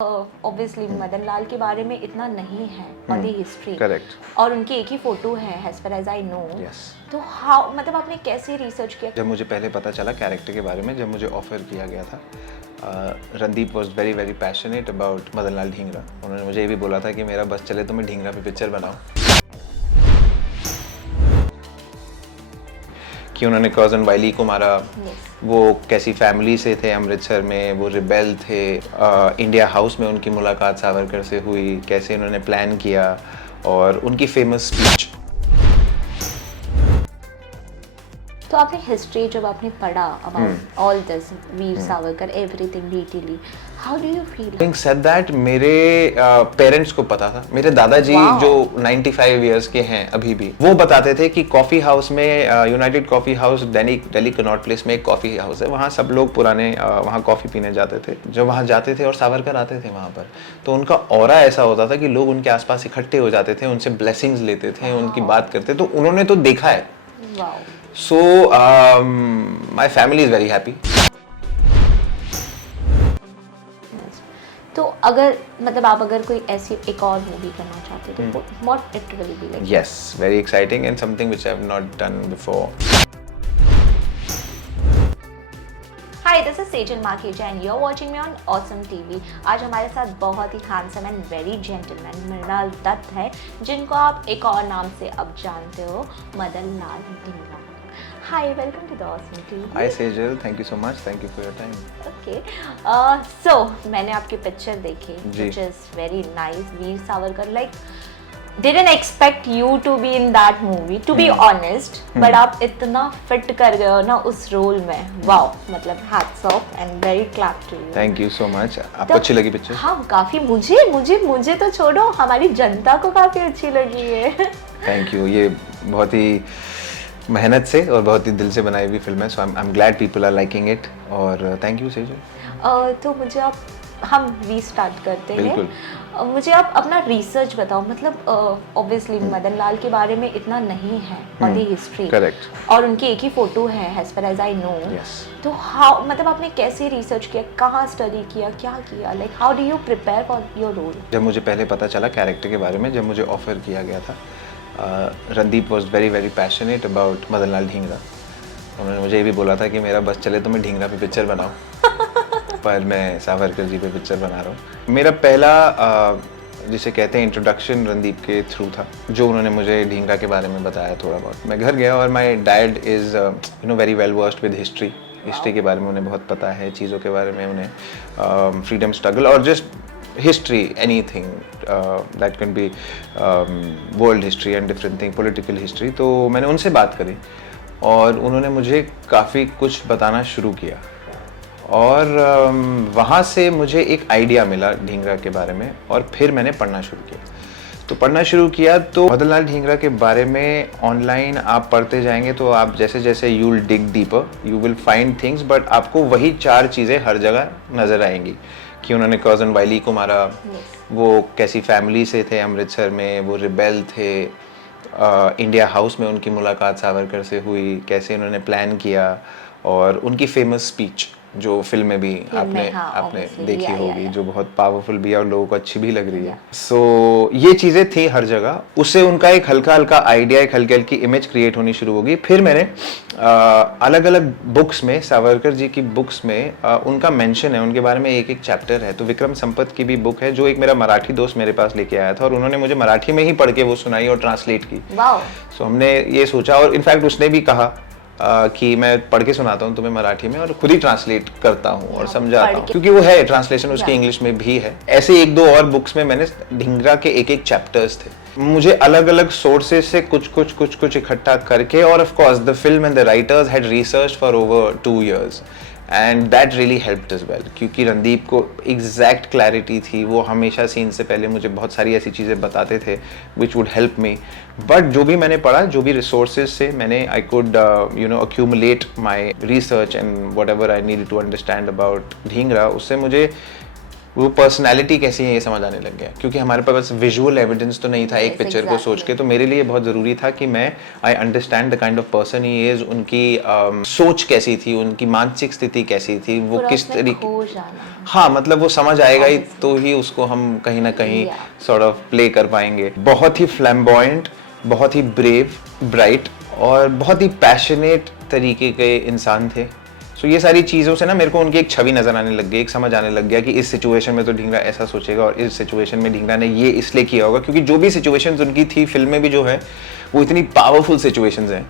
Obviously Madan Lal के बारे में इतना नहीं है और दी हिस्ट्री करेक्ट और उनकी एक ही फोटो है as far as I know. Yes तो हाउ मतलब आपने कैसे रिसर्च किया? जब मुझे पहले पता चला कैरेक्टर के बारे में, जब मुझे ऑफर किया गया था, Randeep was very very passionate about Madan Lal Dhingra. उन्होंने मुझे ये भी बोला था कि मेरा बस चले तो मैं ढींगरा पे पिक्चर बनाऊं, कि उन्होंने कज़न वाइली को मारा। वो कैसी फैमिली से थे, अमृतसर में वो रिबेल थे। इंडिया हाउस में उनकी मुलाकात सावरकर से हुई, कैसे उन्होंने प्लान किया, और उनकी फेमस स्पीच। तो आपने हिस्ट्री जब आपने पढ़ा about all this Veer Savarkar everything detailly, how do you feel? Think said that मेरे पेरेंट्स को पता था। मेरे दादाजी जो 95 इयर्स के हैं अभी भी, वो बताते थे कि कॉफ़ी हाउस में, United coffee house Delhi Connaught place में एक कॉफ़ी हाउस है, वहाँ सब लोग पुराने वहाँ कॉफ़ी पीने जाते थे। जब वहाँ जाते थे और सावरकर आते थे वहाँ पर, तो उनका ऑरा ऐसा होता था कि लोग उनके आसपास इकट्ठे हो जाते थे, उनसे ब्लेसिंग्स लेते थे, उनकी बात करते। तो उन्होंने तो देखा है। So my family is very happy. तो अगर मतलब आप अगर कोई ऐसी एक और मूवी करना चाहते हो तो what it will be like? Yes, very exciting and something which I have not done before. Hi, this is Sejal Makhija and you're watching me on Awesome TV. आज हमारे साथ बहुत ही handsome and very gentleman Mrinal Dutt है, जिनको आप एक और नाम से अब जानते हो, Madan Lal Dhingra. Hi, welcome to the Awesome TV. Hi Sejal, thank you so much. Thank you for your time. Okay, so मैंने आपकी पिक्चर देखी, which is very nice. Veer Savarkar, like didn't expect you to be in that movie, to be honest. But आप इतना fit कर गए हो ना उस रोल में, wow, मतलब hats off and very clap to you. Thank you so much. आपको अच्छी लगी पिक्चर? हाँ, काफी। मुझे तो छोड़ो, हमारी जनता को काफी अच्छी लगी है। Thank you. ये बहुत ही मेहनत से और बहुत ही दिल से बनाई हुई फिल्म है, so I'm glad people are liking it, और thank you सेजल। तो मुझे आप, हम रीस्टार्ट करते हैं। बिल्कुल। मुझे आप अपना रिसर्च बताओ, मतलब ऑब्वियसली मदन लाल के बारे में इतना नहीं है और दी हिस्ट्री करेक्ट और उनकी एक ही फोटो है as far as I know. तो हाउ मतलब आपने कैसे रिसर्च किया, कहाँ स्टडी किया, क्या किया, like how do you prepare for your role? जब मुझे पहले पता चला कैरेक्टर के बारे में, जब मुझे ऑफर किया गया था, Randeep was very very passionate about Madan Lal Dhingra. उन्होंने मुझे ये भी बोला था कि मेरा बस चले तो मैं ढींगरा पे पिक्चर बनाऊं, पर मैं सावरकर जी पे पिक्चर बना रहा हूँ। मेरा पहला जिसे कहते हैं इंट्रोडक्शन रणदीप के थ्रू था, जो उन्होंने मुझे ढींगरा के बारे में बताया थोड़ा बहुत। मैं घर गया और my dad is very well versed with history के बारे में उन्हें बहुत पता है, चीज़ों के बारे में उन्हें, फ्रीडम स्ट्रगल और just history, anything that can be world history and different thing, political history। तो मैंने उनसे बात करी और उन्होंने मुझे काफ़ी कुछ बताना शुरू किया, और वहाँ से मुझे एक आइडिया मिला ढींगरा के बारे में, और फिर मैंने पढ़ना शुरू किया। तो पढ़ना शुरू किया तो मदन लाल ढींगरा के बारे में ऑनलाइन आप पढ़ते जाएंगे तो आप जैसे जैसे you will dig deeper, you will find things, but आपको वही 4 चीज़ें हर जगह नज़र आएंगी, कि उन्होंने कज़न वाइली को मारा। वो कैसी फैमिली से थे, अमृतसर में वो रिबेल थे। इंडिया हाउस में उनकी मुलाकात सावरकर से हुई, कैसे उन्होंने प्लान किया, और उनकी फेमस स्पीच जो फिल्म में भी आपने देखी होगी, जो बहुत पावरफुल भी है और लोगों को अच्छी भी लग रही है। सो ये चीज़ें थी हर जगह, उससे उनका एक हल्का हल्का आइडिया, एक हल्की हल्की इमेज क्रिएट होनी शुरू होगी। फिर मैंने अलग अलग बुक्स में, सावरकर जी की बुक्स में उनका मेंशन है, उनके बारे में एक एक चैप्टर है। तो विक्रम संपत की भी बुक है, जो एक मेरा मराठी दोस्त मेरे पास लेके आया था, और उन्होंने मुझे मराठी में ही पढ़ के वो सुनाई और ट्रांसलेट की। सो हमने ये सोचा, और इनफैक्ट उसने भी कहा कि मैं पढ़ के सुनाता हूँ तुम्हें मराठी में, और खुद ही ट्रांसलेट करता हूँ और समझाता हूँ, क्योंकि वो है ट्रांसलेशन उसकी इंग्लिश में भी है। ऐसे 1-2 और बुक्स में मैंने ढींगरा के एक एक चैप्टर्स थे। मुझे अलग अलग सोर्सेज से कुछ इकट्ठा करके, और of course the film and the writers had researched for over 2 years and that really helped us well, क्योंकि रणदीप को एग्जैक्ट क्लैरिटी थी। वो हमेशा सीन से पहले मुझे बहुत सारी ऐसी चीज़ें बताते थे which would help me. But जो भी मैंने पढ़ा, जो भी रिसोर्सेज से मैंने, I could accumulate my research and whatever I need to understand about Dhingra, उससे मुझे वो पर्सनैलिटी कैसी है ये समझ आने लग गया, क्योंकि हमारे पास विजुअल एविडेंस तो नहीं था एक Yes, पिक्चर को सोच के। तो मेरे लिए बहुत ज़रूरी था कि मैं I understand the kind of person he is, उनकी सोच कैसी थी, उनकी मानसिक स्थिति कैसी थी, वो पूरा किस उसमें तरीके, खो जाना। हाँ मतलब वो समझ आएगा ही तो ही उसको हम कहीं ना कहीं सॉर्ट ऑफ प्ले कर पाएंगे। बहुत ही फ्लैम्बॉयंट, बहुत ही ब्रेव, ब्राइट और बहुत ही पैशनेट तरीके के इंसान थे। सो ये सारी चीज़ों से ना मेरे को उनकी एक छवि नज़र आने लग गई, एक समझ आने लग गया कि इस सिचुएशन में तो ढींगरा ऐसा सोचेगा और इस सिचुएशन में ढींगरा ने ये इसलिए किया होगा, क्योंकि जो भी सिचुएशंस उनकी थी फिल्म में भी जो है वो इतनी पावरफुल सिचुएशंस हैं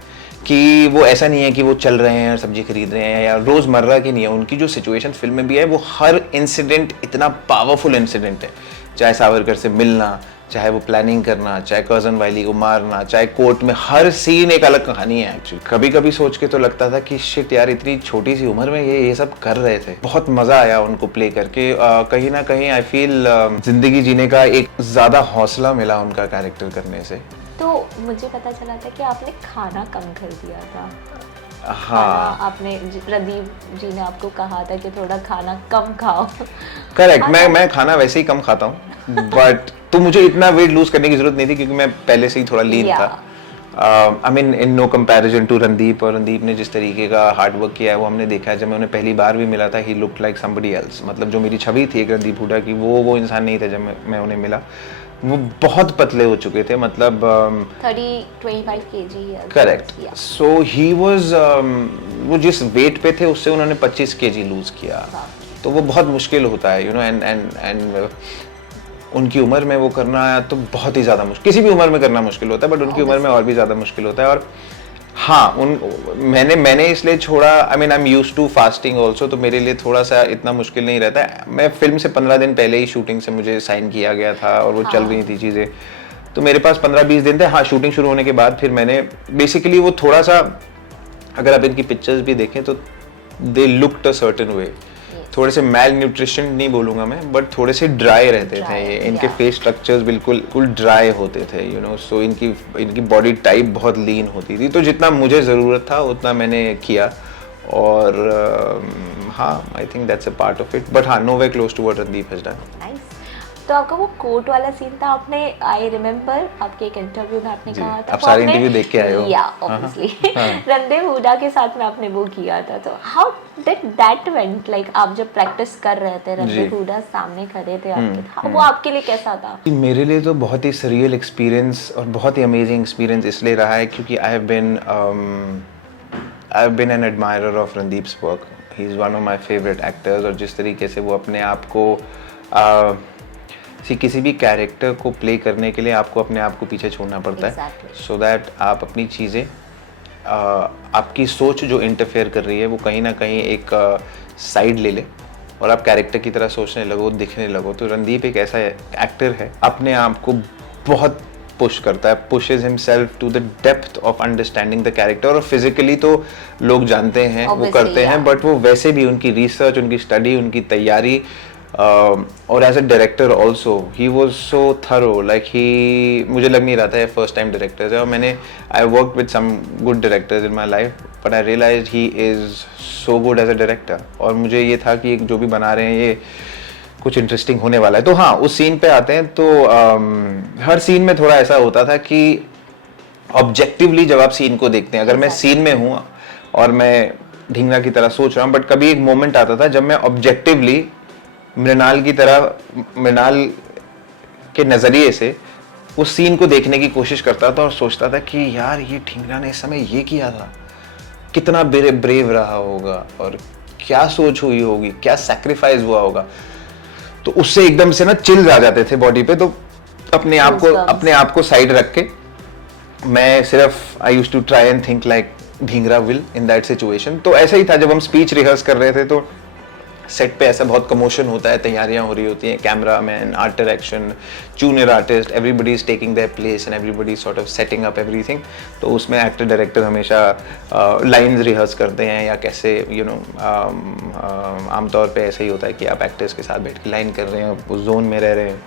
कि वो ऐसा नहीं है कि वो चल रहे हैं और सब्जी खरीद रहे हैं या रोज़मर्रा की नहीं है। उनकी जो सिचुएशन फिल्म में भी है वो हर इंसिडेंट इतना पावरफुल इंसिडेंट है, चाहे सावरकर से मिलना, चाहे वो प्लानिंग करना, चाहे कजन वाइली को मारना, चाहे कोर्ट में, हर सीन एक अलग कहानी है एक्चुअली। कभी कभी सोच के तो लगता था कि शिट यार इतनी छोटी सी उम्र में ये सब कर रहे थे। बहुत मजा आया उनको प्ले करके। कहीं ना कहीं आई फील जिंदगी जीने का एक ज्यादा हौसला मिला उनका कैरेक्टर करने से। तो मुझे पता चला था कि आपने खाना कम कर दिया था। हाँ, आपने प्रदीप जी ने आपको कहा था कि थोड़ा खाना कम खाओ। करेक्ट। मैं खाना वैसे ही कम खाता हूँ बट तो मुझे इतना वेट लूज करने की जरूरत नहीं थी क्योंकि मैं पहले से ही थोड़ा लीन था। I mean in no comparison to Randeep, और रणदीप ने जिस तरीके का हार्ड वर्क किया है वो हमने देखा है। जब मैं उन्हें पहली बार भी मिला था he looked like somebody else, मतलब जो मेरी छवि थी एक रणदीप हुड्डा की वो इंसान नहीं था। जब मैं उन्हें मिला वो बहुत पतले हो चुके थे, मतलब 25 kg। Correct. So he was, वो जिस वेट पे थे उससे उन्होंने 25 kg लूज किया, तो वो बहुत मुश्किल होता है, यू नो। एंड उनकी उम्र में वो करना तो बहुत ही ज़्यादा मुश्किल, किसी भी उम्र में करना मुश्किल होता है बट उनकी उम्र में और भी ज़्यादा मुश्किल होता है। और हाँ, मैंने इसलिए छोड़ा, I mean I am used to fasting also, तो मेरे लिए थोड़ा सा इतना मुश्किल नहीं रहता है। मैं फिल्म से 15 दिन पहले ही शूटिंग से मुझे साइन किया गया था और वो चल रही थी चीज़ें, तो मेरे पास 15-20 दिन थे। हाँ, शूटिंग शुरू होने के बाद फिर मैंने बेसिकली वो थोड़ा सा, अगर आप इनकी पिक्चर्स भी देखें तो they looked a certain way, थोड़े से मैल न्यूट्रिशन नहीं बोलूंगा मैं बट थोड़े से ड्राई रहते थे ये। इनके फेस स्ट्रक्चर्स बिल्कुल ड्राई होते थे, यू नो। सो इनकी बॉडी टाइप बहुत लीन होती थी, तो जितना मुझे ज़रूरत था उतना मैंने किया। और हाँ, I think that's a part of it, but हाँ, no way close to what Randeep has done. तो आपका वो कोट वाला सीन था, आपने, आई रिमेम्बर आपके एक इंटरव्यू में आपने कहा था, आप सारे इंटरव्यू देख के आए हो, या ऑब्वियसली रणदीप हुड्डा के साथ में आपने वो किया था, तो how did that went? Like आप जब प्रैक्टिस कर रहे थे, रणदीप हुड्डा सामने खड़े थे आपके, वो आपके लिए कैसा था? मेरे लिए तो बहुत ही सरियल एक्सपीरियंस और बहुत ही अमेजिंग एक्सपीरियंस इसलिए रहा है क्योंकि I have been an admirer of Randeep's work. He is one of my favourite actors, और जिस तरीके से वो अपने आप को किसी भी कैरेक्टर को प्ले करने के लिए आपको अपने आप को पीछे छोड़ना पड़ता है, सो दैट आप अपनी चीज़ें, आपकी सोच जो इंटरफेयर कर रही है वो कहीं ना कहीं एक साइड ले ले और आप कैरेक्टर की तरह सोचने लगो, दिखने लगो। तो रणदीप एक ऐसा एक्टर है, अपने आप को बहुत पुश करता है, pushes himself to the depth of understanding the character. और फिजिकली तो लोग जानते हैं, वो करते हैं, बट वो वैसे भी उनकी रिसर्च, उनकी स्टडी, उनकी तैयारी, और as a director also he was so thorough, like he, मुझे लग नहीं रहा था फर्स्ट टाइम डायरेक्टर है। और मैंने I work with some good directors in my life but I realize he is so good as a director. और मुझे ये था कि जो भी बना रहे हैं ये कुछ इंटरेस्टिंग होने वाला है। तो हाँ, उस सीन पे आते हैं तो हर सीन में थोड़ा ऐसा होता था कि ऑब्जेक्टिवली जब आप सीन को देखते हैं, अगर मैं सीन में हूँ और मैं ढींगरा की तरह सोच रहा हूँ, बट कभी एक मोमेंट आता था जब मैं ऑब्जेक्टिवली मृणाल की तरह, मृणाल के नज़रिए से उस सीन को देखने की कोशिश करता था और सोचता था कि यार ये ढींगरा ने इस समय ये किया था, कितना ब्रेव रहा होगा और क्या सोच हुई होगी, क्या सैक्रिफाइस हुआ होगा। तो उससे एकदम से ना चिल्स आ जाते थे बॉडी पे। तो अपने आप को साइड रख के मैं सिर्फ I used to try and think like Dhingra will in that situation. तो ऐसा ही था जब हम स्पीच रिहर्स कर रहे थे, तो सेट पे ऐसा बहुत कमोशन होता है, तैयारियां हो रही होती हैं, camera man, art direction, junior artist, everybody is taking their place and everybody sort of setting up everything. तो उसमें एक्टर डायरेक्टर हमेशा लाइंस रिहर्स करते हैं, या कैसे यू नो आमतौर पे ऐसा ही होता है कि आप एक्टर्स के साथ बैठ के लाइन कर रहे हैं, उस जोन में रह रहे हैं,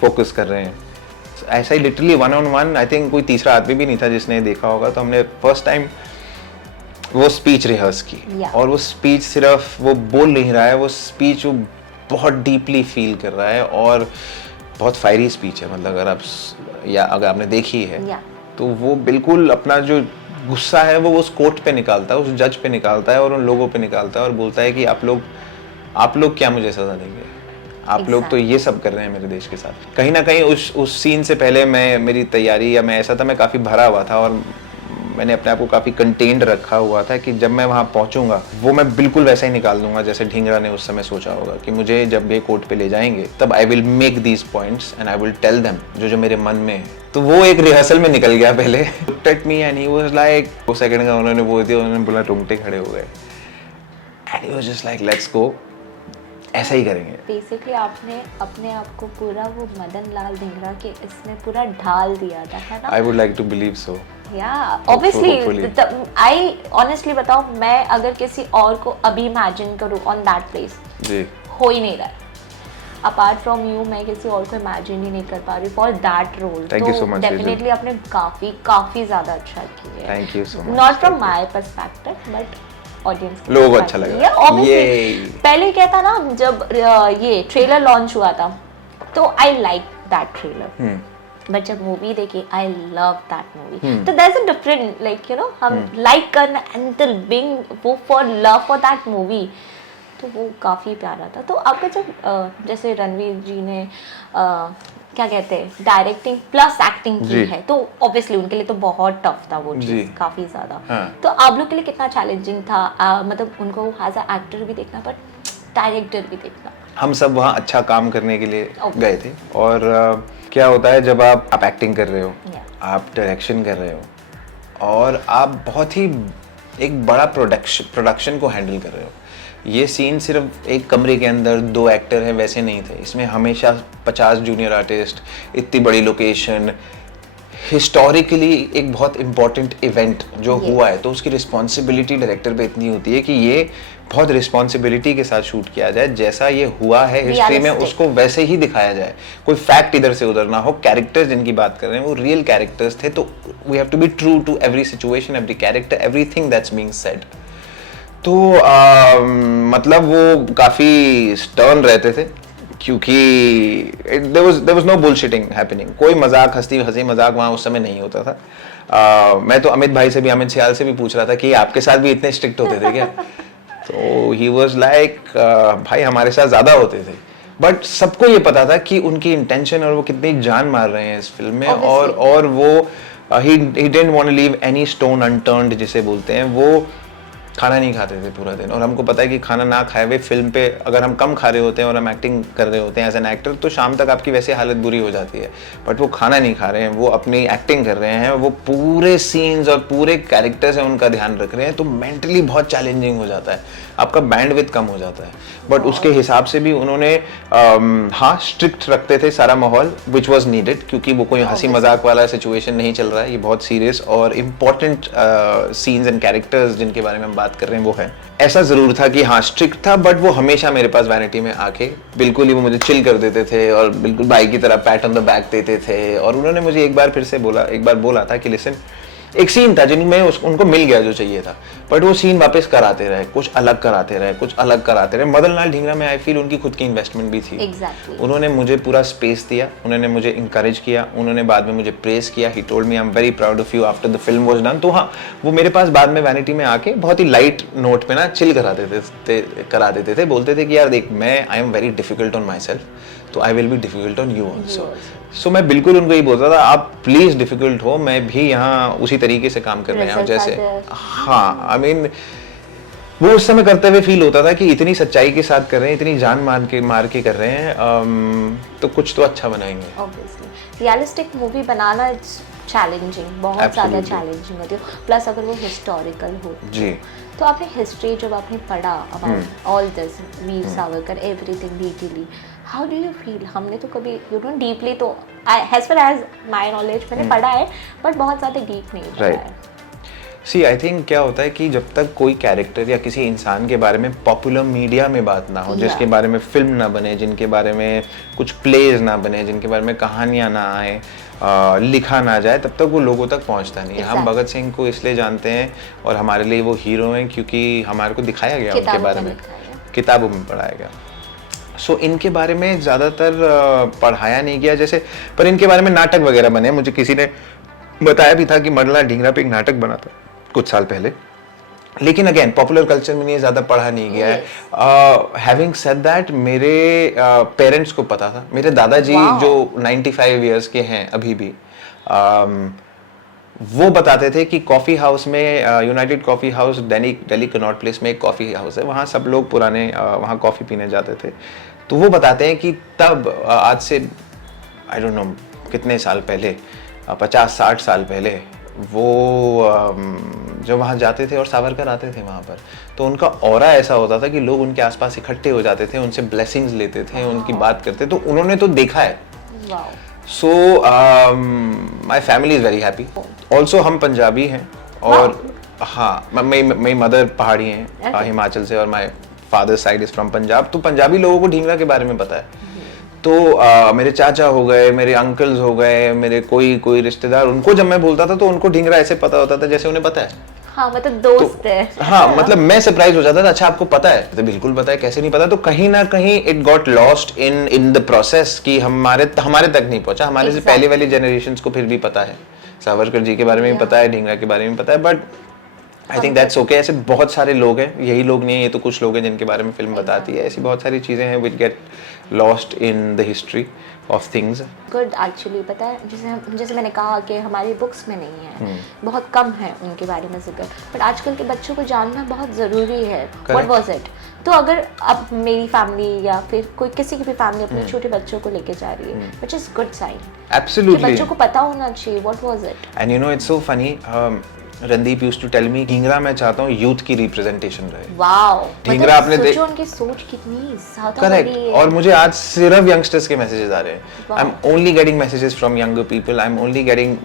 फोकस कर रहे हैं। ऐसा ही लिटरली 1-on-1, आई थिंक कोई तीसरा आदमी भी नहीं था जिसने देखा होगा। तो हमने फर्स्ट टाइम वो स्पीच रिहर्स की, और वो स्पीच सिर्फ वो बोल नहीं रहा है, वो स्पीच वो बहुत डीपली फील कर रहा है और बहुत फायरी स्पीच है, मतलब अगर आपने देखी है तो वो बिल्कुल अपना जो गुस्सा है वो उस कोर्ट पे निकालता है, उस जज पे निकालता है और उन लोगों पे निकालता है और बोलता है कि आप लोग क्या मुझे सजा देंगे, आप लोग तो ये सब कर रहे हैं मेरे देश के साथ। कहीं ना कहीं उस सीन से पहले मेरी तैयारी या मैं ऐसा था, मैं काफ़ी भरा हुआ था और मैंने अपने आप को काफ़ी कंटेन्ड रखा हुआ था कि जब मैं वहाँ पहुँचूंगा वो मैं बिल्कुल वैसा ही निकाल दूंगा जैसे ढींगरा ने उस समय सोचा होगा कि मुझे जब ये कोर्ट पे ले जाएंगे तब I will make these points and I will tell them जो मेरे मन में है। तो वो एक रिहर्सल में निकल गया पहले। Looked at me and he was like, 2 second का उन्होंने वो दिया, उन्होंने बोला रोंगटे खड़े हो गए and he was just like let's go, ऐसा ही करेंगे। बेसिकली आपने अपने आप को पूरा वो मदन लाल ढींगरा के इसमें पूरा ढाल दिया था, है ना? I would like to believe so. Yeah, obviously. I honestly बताऊं, मैं अगर किसी और को अभी इमेजिन करूं on that place, जी, हो ही नहीं रहा है। अपार्ट फ्रॉम यू मैं किसी और को इमेजिन ही नहीं कर पा रही फॉर दैट रोल। तो डेफिनेटली आपने काफी ज्यादा अच्छा किया है। Thank you so much. Not from my perspective but audience लोगों को अच्छा लगा। ऑब्वियसली पहले क्या था ना, जब ये ट्रेलर लॉन्च हुआ था तो I like that trailer, but जब मूवी देखी आई लव दैट मूवी। तो that's a different, like you know, हम लाइक करना एंड द बिंग वो for love for that movie, तो वो काफ़ी प्यारा था। तो आपका जब जैसे रणवीर जी ने क्या कहते हैं डायरेक्टिंग प्लस एक्टिंग की है, तो ऑब्वियसली उनके लिए तो बहुत टफ था वो चीज़, काफ़ी ज़्यादा। तो आप लोग के लिए कितना चैलेंजिंग था, मतलब उनको एज अ एक्टर भी देखना बट डायरेक्टर भी देखना? हम सब वहाँ अच्छा काम करने के लिए गए थे और क्या होता है जब आप एक्टिंग कर रहे हो, आप डायरेक्शन कर रहे हो और आप बहुत ही एक बड़ा प्रोडक्शन को हैंडल कर रहे हो। ये सीन सिर्फ एक कमरे के अंदर 2 एक्टर हैं वैसे नहीं थे, इसमें हमेशा 50 जूनियर आर्टिस्ट, इतनी बड़ी लोकेशन, हिस्टोरिकली एक बहुत इम्पॉर्टेंट इवेंट जो हुआ है, तो उसकी रिस्पॉन्सिबिलिटी डायरेक्टर पे इतनी होती है कि ये बहुत रिस्पॉन्सिबिलिटी के साथ शूट किया जाए, जैसा ये हुआ है हिस्ट्री में उसको वैसे ही दिखाया जाए, कोई फैक्ट इधर से उधर ना हो। कैरेक्टर्स जिनकी बात कर रहे हैं वो रियल कैरेक्टर्स थे, तो we have to be true to every situation, every character, everything that's being said. तो मतलब वो काफ़ी स्टर्न रहते थे क्योंकि there was no bullshitting happening, कोई मजाक हंसी मजाक वहाँ उस समय नहीं होता था। मैं तो अमित भाई से भी, अमित सियाल से भी पूछ रहा था कि आपके साथ भी इतने स्ट्रिक्ट होते थे क्या? तो he was like भाई हमारे साथ ज़्यादा होते थे, बट सबको ये पता था कि उनकी इंटेंशन और वो कितनी जान मार रहे हैं इस फिल्म में, और वो he didn't want to leave any stone unturned जिसे बोलते हैं। वो खाना नहीं खाते थे पूरा दिन, और हमको पता है कि खाना ना खाए हुए फिल्म पे अगर हम कम खा रहे होते हैं और हम एक्टिंग कर रहे होते हैं एज एन एक्टर, तो शाम तक आपकी वैसे हालत बुरी हो जाती है। बट वो खाना नहीं खा रहे हैं, वो अपनी एक्टिंग कर रहे हैं, वो पूरे सीन्स और पूरे कैरेक्टर्स हैं उनका ध्यान रख रहे हैं, तो मेंटली बहुत चैलेंजिंग हो जाता है, आपका बैंडविड्थ कम हो जाता है। बट उसके हिसाब से भी उन्होंने हाँ स्ट्रिक्ट रखते थे सारा माहौल, विच वॉज नीडेड, क्योंकि वो कोई हंसी मजाक वाला सिचुएशन नहीं चल रहा है, ये बहुत सीरियस और इम्पॉर्टेंट सीन्स एंड कैरेक्टर्स जिनके बारे में हम बात कर रहे हैं वो है। ऐसा जरूर था कि हाँ स्ट्रिक्ट था, बट वो हमेशा मेरे पास वैनिटी में आके बिल्कुल ही वो मुझे चिल कर देते थे और बिल्कुल भाई की तरह पैट ऑन द बैक देते थे। और उन्होंने मुझे एक बार बोला था कि लिसन, एक सीन था जिनमें उनको मिल गया जो चाहिए था, बट वो सीन वापस कराते रहे, कुछ अलग कराते रहे। मदन लाल ढींगरा में आई फील उनकी खुद की इन्वेस्टमेंट भी थी। Exactly. उन्होंने मुझे पूरा स्पेस दिया, उन्होंने मुझे इंकरेज किया, उन्होंने बाद में मुझे प्रेस किया। He told me I am very proud of you after the film was done. तो हाँ, वो मेरे पास बाद में वैनिटी में आके बहुत ही लाइट नोट पे ना चिल करा देते थे, बोलते थे कि यार देख, मैं I am very difficult on my self, तो I will be difficult on you also. So मैं बिल्कुल उनको यही बोलता था, आप प्लीज डिफिकल्ट हो, मैं भी यहाँ उसी तरीके से काम कर रहे हैं जैसे। हाँ, आई मीन वो उस समय करते हुए फील होता था कि इतनी सच्चाई के साथ कर रहे हैं, इतनी जान मार के कर रहे हैं, तो कुछ तो अच्छा बनाएंगे। Obviously realistic movie banana it's challenging, बहुत ज़्यादा चैलेंजिंग होती है, प्लस अगर वो हिस्टोरिकल हो जी। तो आपने हिस्ट्री जब आपने पढ़ा about all this, Veer Savarkar, everything detailly, how do you feel? हमने तो कभी डीपली तो as far as my knowledge मैंने पढ़ा है, बट बहुत ज़्यादा डीप नहीं पढ़ा है। सी आई थिंक क्या होता है कि जब तक कोई कैरेक्टर या किसी इंसान के बारे में पॉपुलर मीडिया में बात ना हो, जिसके बारे में फिल्म ना बने, जिनके बारे में कुछ प्लेज ना बने, जिनके बारे में कहानियाँ ना आए, लिखा ना जाए, तब तक वो लोगों तक पहुंचता नहीं है। हम भगत सिंह को इसलिए जानते हैं और हमारे लिए वो हीरो हैं क्योंकि हमारे को दिखाया गया उनके बारे में, किताबों में पढ़ाया गया। सो इनके बारे में ज़्यादातर पढ़ाया नहीं गया जैसे, पर इनके बारे में नाटक वगैरह बने। मुझे किसी ने बताया भी था कि मदनलाल ढींगरा पे एक नाटक बना था कुछ साल पहले, लेकिन अगेन पॉपुलर कल्चर में नहीं, ज़्यादा पढ़ा नहीं गया है। हैविंग सेड दैट, मेरे पेरेंट्स को पता था। मेरे दादाजी जो 95 ईयर्स के हैं अभी भी, वो बताते थे कि कॉफ़ी हाउस में, United coffee house Delhi Connaught place में एक कॉफ़ी हाउस है, वहाँ सब लोग पुराने वहाँ कॉफ़ी पीने जाते थे। तो वो बताते हैं कि तब आज से आई डोंट नो कितने साल पहले, 50-60 साल पहले, वो जब वहाँ जाते थे और सावरकर आते थे वहाँ पर, तो उनका ऑरा ऐसा होता था कि लोग उनके आसपास इकट्ठे हो जाते थे, उनसे ब्लेसिंग्स लेते थे, उनकी बात करते। तो उन्होंने तो देखा है। So my family is very happy. Also हम पंजाबी हैं, और हाँ, मेरी मदर पहाड़ी हैं, हिमाचल से, और my father side is from Punjab. तो पंजाबी लोगों को ढींगरा के बारे में पता है। तो मेरे चाचा हो गए, मेरे अंकल्स हो गए, मेरे कोई रिश्तेदार, उनको जब मैं बोलता था तो उनको ढींगरा ऐसे पता होता था जैसे उन्हें पता है। हाँ, मतलब दोस्त है। हाँ, मतलब मैं सरप्राइज हो जाता था, अच्छा आपको पता है? तो बिल्कुल पता है, कैसे नहीं पता। तो कहीं ना कहीं it got lost in the process कि हमारे तक नहीं पहुंचा। हमारे से पहले वाली जनरेशंस को फिर भी पता है, सावरकर जी के बारे में भी पता है, ढींगरा के बारे में पता है, but I think that's okay. ऐसे बहुत सारे लोग हैं, यही लोग नहीं है, ये तो कुछ लोग हैं जिनके बारे में फिल्म बताती है। ऐसी बहुत सारी चीज़ें हैं which get lost in the history of things. Good, actually पता है, जैसे मैंने कहा कि हमारी बुक्स में नहीं है, बहुत कम है उनके बारे में जिक्र, बट आजकल के बच्चों को जानना बहुत ज़रूरी है। What was it? तो अगर अब मेरी फैमिली या फिर कोई किसी की भी फैमिली अपने छोटे बच्चों को लेके जा रही है, which is good sign. Absolutely, बच्चों को पता होना चाहिए what was it. And you know it's so funny, Randeep used to tell me, Dhingra मैं चाहता हूँ यूथ की रिप्रेजेंटेशन रहे। वाओ, ढींगरा आपने सोचो उनकी सोच कितनी ज्यादा करेक्ट बड़ी है। और मुझे आज सिर्फ यंगस्टर्स के मैसेजेस आ रहे हैं। I am only getting messages from younger people. I am only getting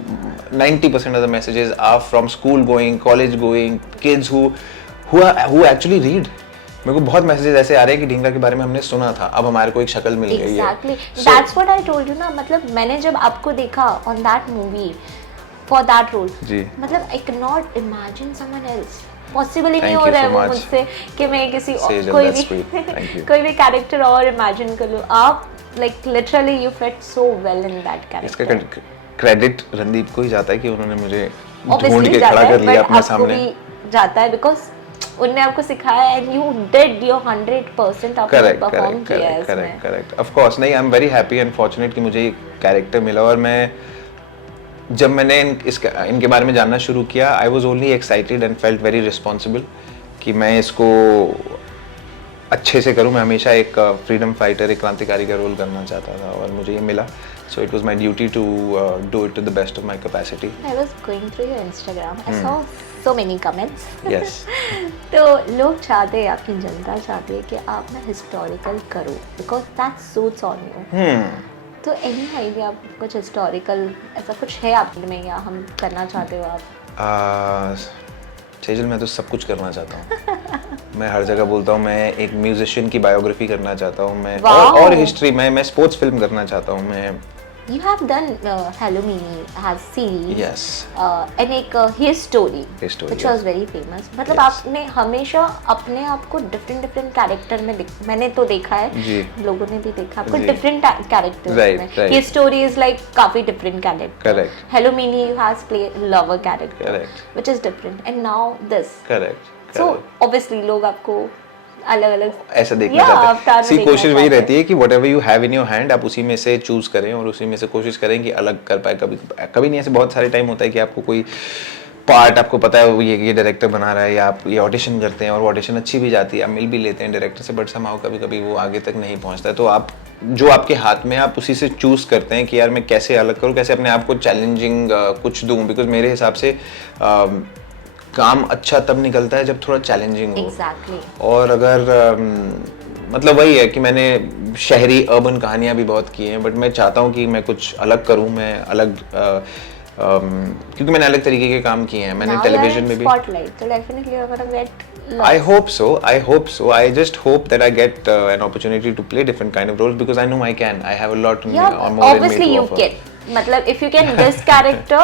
90% of the messages are from school going, college going kids who actually read. मेरे को बहुत मैसेजेस ऐसे आ रहे हैं कि ढींगरा के बारे में हमने सुना था, अब हमारे को एक शक्ल मिल गई है। Exactly, that's what I told you ना। मतलब मैंने जब आपको देखा on that movie for that role, मतलब I can not imagine someone else. Possible ही नहीं हो रहा है वो मुझसे कि मैं किसी कोई भी कैरेक्टर और इमेजिन कर लूं। आप like literally you fit so well in that character. इसका क्रेडिट रणदीप को ही जाता है कि उन्होंने मुझे ढूंढ के खड़ा कर लिया अपने सामने। जाता है बिकॉज़ उन्होंने आपको सिखाया एंड यू डिड योर 100% आपने परफॉर्म किया है इसमें। Correct of course. नहीं, I am very happy and fortunate कि मुझे ये कैरेक्टर मिला। और मैं जब मैंने इनके बारे में जानना शुरू किया, I was only excited and felt very responsible कि मैं इसको अच्छे से करूं। मैं हमेशा एक फ्रीडम फाइटर, एक क्रांतिकारी का रोल करना चाहता था और मुझे ये मिला। So it was my duty to do it to the best of my capacity. I was going through your Instagram, I saw so many comments. Yes. तो लोग चाहते हैं, आपकी जनता चाहती है कि आप ना हिस्टोरिकल करो because that suits on you. तो एनी आइडिया आप कुछ हिस्टोरिकल ऐसा कुछ है आप में या हम करना चाहते हो आप? सेजल, मैं तो सब कुछ करना चाहता हूँ। मैं हर जगह बोलता हूँ, मैं एक म्यूजिशियन की बायोग्राफी करना चाहता हूँ मैं, और हिस्ट्री में मैं स्पोर्ट्स फिल्म करना चाहता हूँ मैं। You have done Hello Mini has series. Yes. And एक his story, which was very famous. मतलब आपने हमेशा अपने आप को different कैरेक्टर में मैंने तो देखा है, लोगों ने भी देखा आपको different कैरेक्टर्स में। His story is like काफी different character. Correct. Hello Mini has played lover character. Correct. Which is different. And now this. Correct. So obviously लोग आपको अलग-अलग ऐसा देखना चाहते हैं। सी कोशिश वही रहती है कि whatever you have in your hand आप उसी में से चूज करें और उसी में से कोशिश करें कि अलग कर पाए। कभी नहीं, ऐसे बहुत सारे टाइम होता है कि आपको कोई पार्ट आपको पता है ये डायरेक्टर बना रहा है, या आप ये ऑडिशन करते हैं और वो ऑडिशन अच्छी भी जाती है, आप मिल भी लेते हैं डायरेक्टर से, बट समहाउ कभी-कभी वो आगे तक नहीं पहुंचता है। तो आप जो आपके हाथ में आप उसी से चूज करते हैं कि यार मैं कैसे अलग करूँ, कैसे अपने आप को चैलेंजिंग कुछ दूँ। बिकॉज मेरे हिसाब से काम अच्छा तब निकलता है जब थोड़ा चैलेंजिंग हो। Exactly. और अगर मतलब वही है कि मैंने शहरी अर्बन कहानियां भी बहुत की हैं, बट मैं चाहता हूँ कि मैं कुछ अलग करूँ, मैं अलग क्योंकि मैंने अलग तरीके के काम किए हैं। मैंने टेलीविजन में भी spotlight, so definitely you're gonna get I hope so. I just hope that I get an opportunity to play different kind of roles because I know I can. I have a lot more in me obviously to you offer. can. मतलब if you can this character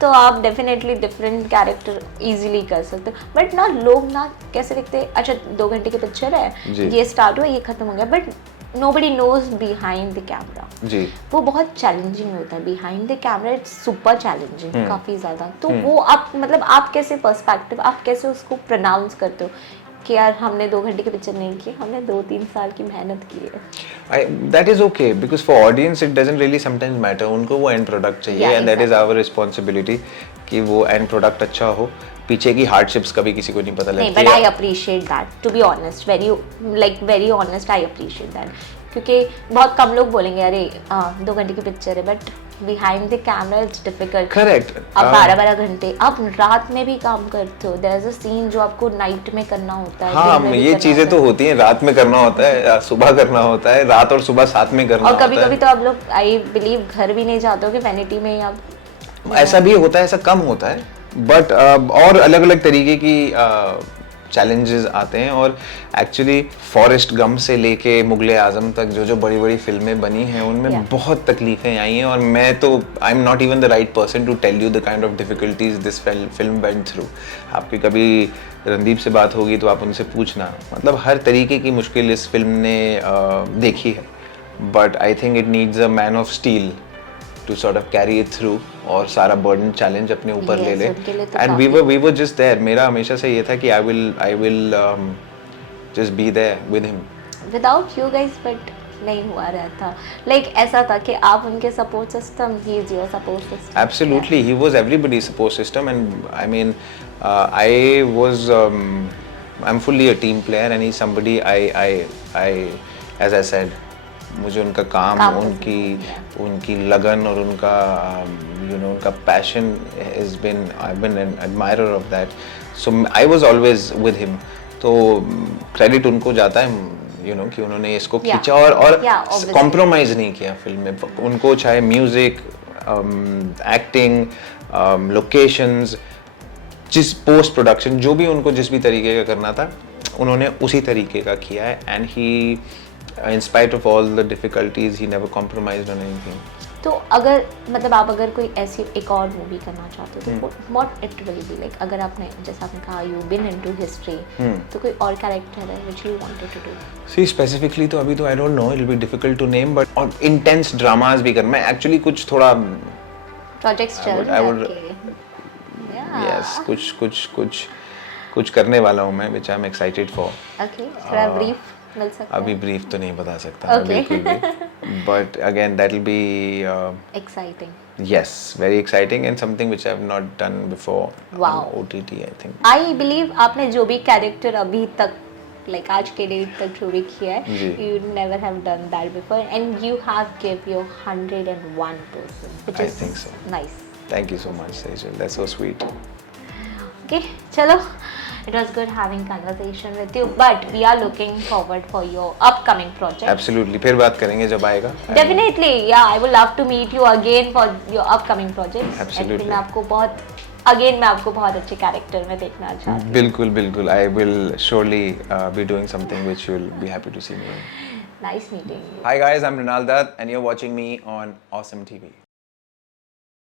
तो आप definitely different character easily कर सकते हो। But ना लोग ना कैसे देखते हैं, अच्छा 2 घंटे की पिक्चर है, ये स्टार्ट हुआ, ये खत्म हो गया, but nobody knows behind the camera. जी वो बहुत चैलेंजिंग होता है behind the camera, it's super challenging काफ़ी ज़्यादा. तो वो आप मतलब आप कैसे पर्सपेक्टिव, आप कैसे उसको प्रोनाउंस करते हो कि यार हमने 2 घंटे की पिक्चर नहीं की, हमने 2-3 साल की मेहनत की है. that is okay because for audience it doesn't really sometimes matter. उनको वो end product चाहिए Yeah, and that is our responsibility कि वो end product अच्छा हो. पीछे की hardships कभी किसी को नहीं पता नहीं, लगती but है. I appreciate that, to be honest, very honest, I appreciate that. क्योंकि बहुत कम लोग बोलेंगे अरे 2 घंटे की पिक्चर है, but behind the camera it's difficult. Correct. आप 12 घंटे, आप रात में भी काम करते हो, देयर इज अ सीन जो आपको नाइट में करना होता है. हाँ दिन में भी ये करना चीजें होता तो है. होती हैं, रात में करना होता है, सुबह करना होता है, रात और सुबह साथ में करना और होता कभी है. कभी तो आप लोग आई बिलीव घर भी नहीं जाते हो कि वैनिटी में ही आप. ऐसा भी होता है, ऐसा कम होता है, बट और अलग अलग तरीके की चैलेंजेस आते हैं. और एक्चुअली फॉरेस्ट गम से लेके मुगले आजम तक जो जो बड़ी बड़ी फिल्में बनी हैं उनमें Yeah. बहुत तकलीफें आई हैं. और मैं तो I am not even the right person to tell you the kind of difficulties this film went through. आपकी कभी रणदीप से बात होगी तो आप उनसे पूछना, मतलब हर तरीके की मुश्किल इस फिल्म ने देखी है. But I think it needs a man of steel to sort of carry it through और सारा burden challenge अपने ऊपर ले Yes, ले. उनके लिए तो And we were just there. मेरा हमेशा से ये था कि I will just be there with him. Without you guys but नहीं हुआ रहता. लाइक ऐसा था कि आप उनके support system, he is your support system. Absolutely, he was everybody's support system, and I mean, I'm fully a team player, and he's somebody as I said, मुझे उनका काम काम उनकी लगन और उनका उनका passion has been, I've been an admirer of that. So I was always with him. तो क्रेडिट उनको जाता है कि उन्होंने इसको खींचा और कॉम्प्रोमाइज नहीं किया फिल्म में. उनको चाहे म्यूजिक, एक्टिंग, लोकेशंस, जिस पोस्ट प्रोडक्शन जो भी उनको जिस भी तरीके का करना था उन्होंने उसी तरीके का किया है. And he in spite of all the difficulties he never compromised on anything. तो अगर मतलब आप अगर कोई ऐसी एक और मूवी करना चाहते हो तो what it will be like? अगर आपने जैसा आपने कहा you been into history, तो कोई और कैरेक्टर है which you wanted to do? See specifically तो अभी तो I don't know, it'll be difficult to name, but और intense dramas भी करना है. Actually कुछ थोड़ा प्रोजेक्ट्स चल रहे हैं. Yes, कुछ करने वाला हूँ मैं, which I'm excited for. Okay, थोड़ा brief मिल सकता है. अभी ब्रीफ तो नहीं बता सकता मैं बिल्कुल भी. But again that will be exciting. Yes, very exciting and something which I have not done before. Wow. On OTT I think. I believe आपने जो भी कैरेक्टर अभी तक like आज के डेट तक जो भी किया है, you never have done that before and you have give your 101%, which I is think so. nice. Thank you so much, Sejal. That's so sweet. Okay, चलो. It was good having conversation with you, but we are looking forward for your upcoming project. Absolutely. फिर बात करेंगे जब आएगा. Definitely, yeah. I would love to meet you again for your upcoming projects. Absolutely. मैं आपको बहुत अच्छे character में देखना चाहती हूँ. बिल्कुल. I will surely be doing something which you'll be happy to see me in. Nice meeting you. Hi guys, I'm Rinal Dutt and you're watching me on Awesome TV.